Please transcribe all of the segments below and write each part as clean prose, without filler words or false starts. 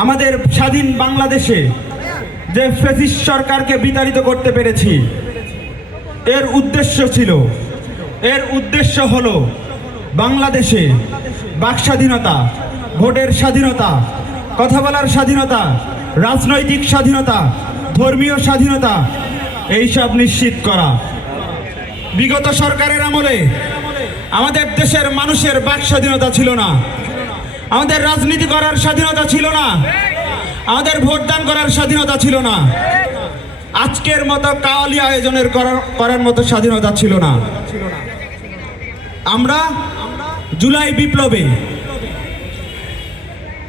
আমাদের স্বাধীন বাংলাদেশে যে ফ্যাসিস্ট সরকারকে বিতাড়িত করতে পেরেছি, এর উদ্দেশ্য হলো বাংলাদেশে বাক স্বাধীনতা, ভোটের স্বাধীনতা, কথা বলার স্বাধীনতা, রাজনৈতিক স্বাধীনতা, ধর্মীয় স্বাধীনতা এইসব নিশ্চিত করা। বিগত সরকারের আমলে আমাদের দেশের মানুষের বাক স্বাধীনতা ছিল না, আমাদের রাজনীতি করার স্বাধীনতা ছিল না, আমাদের ভোটদান করার স্বাধীনতা ছিল না, আজকের মতো কাওয়ালি আয়োজনের করার মতো স্বাধীনতা ছিল না। আমরা জুলাই বিপ্লবে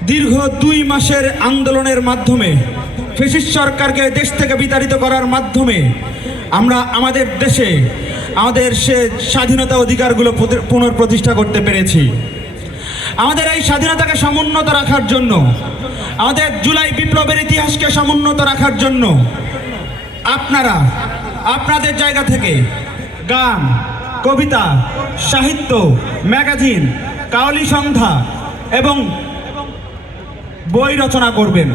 দীর্ঘ 2 মাসের আন্দোলনের মাধ্যমে ফ্যাসিস্ট সরকারকে দেশ থেকে বিতাড়িত করার মাধ্যমে আমরা আমাদের দেশে আমাদের সে স্বাধীনতা অধিকারগুলো পুনঃপ্রতিষ্ঠা করতে পেরেছি। আমাদের এই স্বাধীনতাকে সমুন্নত রাখার জন্য, আমাদের জুলাই বিপ্লবের ইতিহাসকে সমুন্নত রাখার জন্য আপনারা আপনাদের জায়গা থেকে গান, কবিতা, সাহিত্য, ম্যাগাজিন, কাওয়ালি সন্ধ্যা এবং বই রচনা করবেন।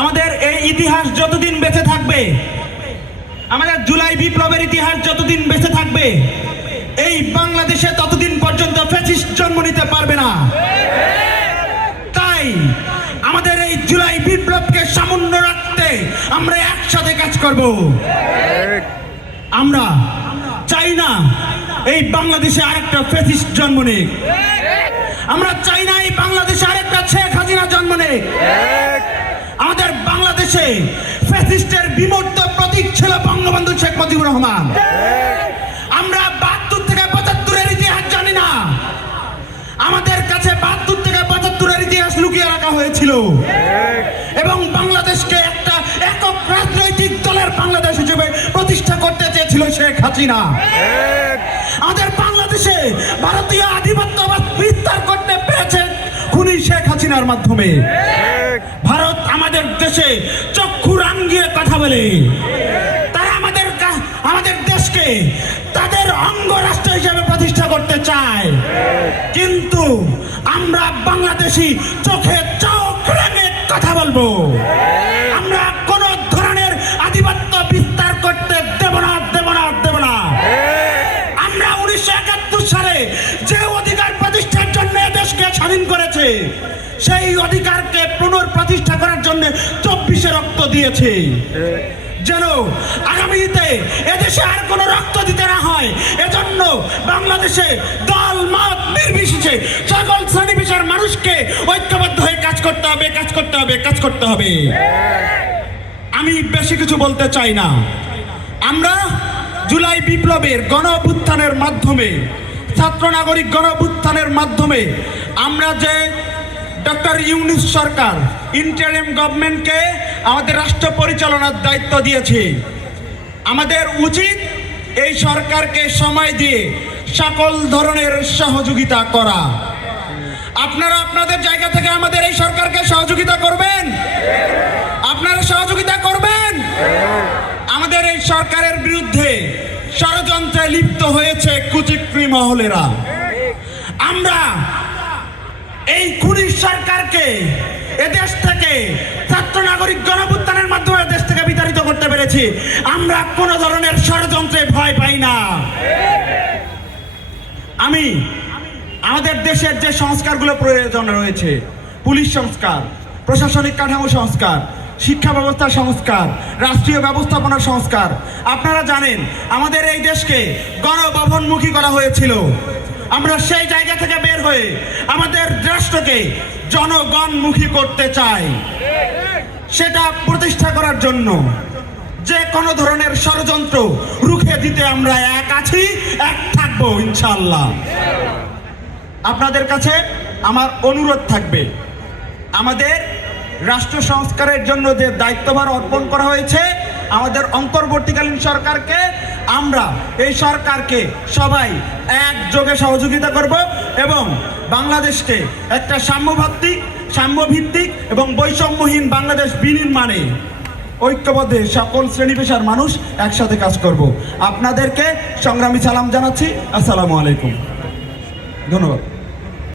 আমাদের এই ইতিহাস যতদিন বেঁচে থাকবে, আমাদের জুলাই বিপ্লবের ইতিহাস যতদিন বেঁচে থাকবে, এই বাংলাদেশে ততদিন পর্যন্ত ফ্যাসিস্ট জন্ম নিতে পারবে না। তাই আমাদের এই জুলাই বিপ্লবকে সমুন্নত রাখতে আমরা একসাথে কাজ করব। আমরা চাই না এই বাংলাদেশে আরেকটা ফ্যাসিস্ট জন্ম নিক, আমরা চাই না এই বাংলাদেশে আরেকটা শেখ হাসিনা জন্ম নিক। আমাদের বাংলাদেশে ফ্যাসিস্টের বিমূর্ত প্রতীক ছিল বঙ্গবন্ধু শেখ মুজিবুর রহমান। আমরা 72 থেকে 75-এর ইতিহাস জানি না, আমাদের কাছে 72 থেকে 75-এর ইতিহাস লুকিয়ে রাখা হয়েছিল এবং বাংলাদেশকে একটা একক রাজনৈতিক দলের বাংলাদেশ হিসেবে প্রতিষ্ঠা করতে চেয়েছিল শেখ হাসিনা। আমাদের বাংলাদেশে ভারতীয় আধিপত্যবাদ বিস্তার করতে পেরেছে খুনি শেখ হাসিনার মাধ্যমে। ভারত আমাদের দেশে চক্ষু রাঙিয়ে কথা বলে, তারা আমাদের দেশকে তাদের অঙ্গরাষ্ট্র হিসেবে প্রতিষ্ঠা করতে চায়, কিন্তু আমরা বাংলাদেশি চোখে চোখ রেখে কথা বলবো। আমরা কোন ধরনের আধিপত্য বিস্তার করতে দেব না। আমরা 1971 সালে যে অধিকার প্রতিষ্ঠার জন্য দেশকে স্বাধীন করেছে, সেই অধিকারকে পুনঃপ্রতিষ্ঠা করার জন্য 24-এ রক্ত দিয়েছে, যেন আগামীতে এদেশে আর কোনো রক্ত দিতে না হয়। এজন্য বাংলাদেশে দল মত নির্বিশেষে সকল শ্রেণী পেশার মানুষকে ঐক্যবদ্ধ হয়ে কাজ করতে হবে। আমি বেশি কিছু বলতে চাই না। আমরা জুলাই বিপ্লবের গণ-অভ্যুত্থানের মাধ্যমে, ছাত্র নাগরিক গণ-অভ্যুত্থানের মাধ্যমে আমরা যে ডক্টর ইউনূস সরকার ইন্টারিম গভর্নমেন্টকে আমাদের রাষ্ট্র পরিচালনার দায়িত্ব দিয়েছে, আমাদের উচিত এই সরকারকে সময় দিয়ে সকল ধরনের সহযোগিতা করা। আপনারা আপনাদের জায়গা থেকে আমাদের এই সরকারকে সহযোগিতা করবেন, আপনারা সহযোগিতা করবেন। আমাদের এই সরকারের বিরুদ্ধে ষড়যন্ত্রে লিপ্ত হয়েছে কুচক্রী মহলেরা। আমরা এই খুনি সরকারকে এদেশ থেকে ছাত্র নাগরিক গণ-অভ্যুত্থানের মাধ্যমে দেশ থেকে বিতাড়িত করতে পেরেছি। আমরা কোন ধরনের ষড়যন্ত্রে ভয় পাই না। আমাদের দেশের যে সংস্কারগুলো প্রয়োজন রয়েছে, পুলিশ সংস্কার, প্রশাসনিক কাঠামো সংস্কার, শিক্ষা ব্যবস্থা সংস্কার, রাষ্ট্রীয় ব্যবস্থাপনা সংস্কার, আপনারা জানেন আমাদের এই দেশকে গণভবনমুখী করা হয়েছিল। আমরা সেই জায়গা থেকে বের হয়ে আমাদের রাষ্ট্রকে জনগণমুখী করতে চাই। সেটা প্রতিষ্ঠা করার জন্য যে কোনো ধরনের ষড়যন্ত্র রুখে দিতে আমরা এক আছি, এক থাকবো ইনশাআল্লাহ। আপনাদের কাছে আমার অনুরোধ থাকবে, আমাদের রাষ্ট্র সংস্কারের জন্য যে দায়িত্বভার অর্পণ করা হয়েছে আমাদের অন্তর্বর্তীকালীন সরকারকে, আমরা এই সরকারকে সবাই একযোগে সহযোগিতা করব এবং বাংলাদেশকে একটা সাম্যভিত্তিক এবং বৈষম্যহীন বাংলাদেশ বিনির্মাণে ঐক্যবদ্ধে সকল শ্রেণী পেশার মানুষ একসাথে কাজ করব। আপনাদেরকে সংগ্রামী সালাম জানাচ্ছি। আসসালামু আলাইকুম, ধন্যবাদ।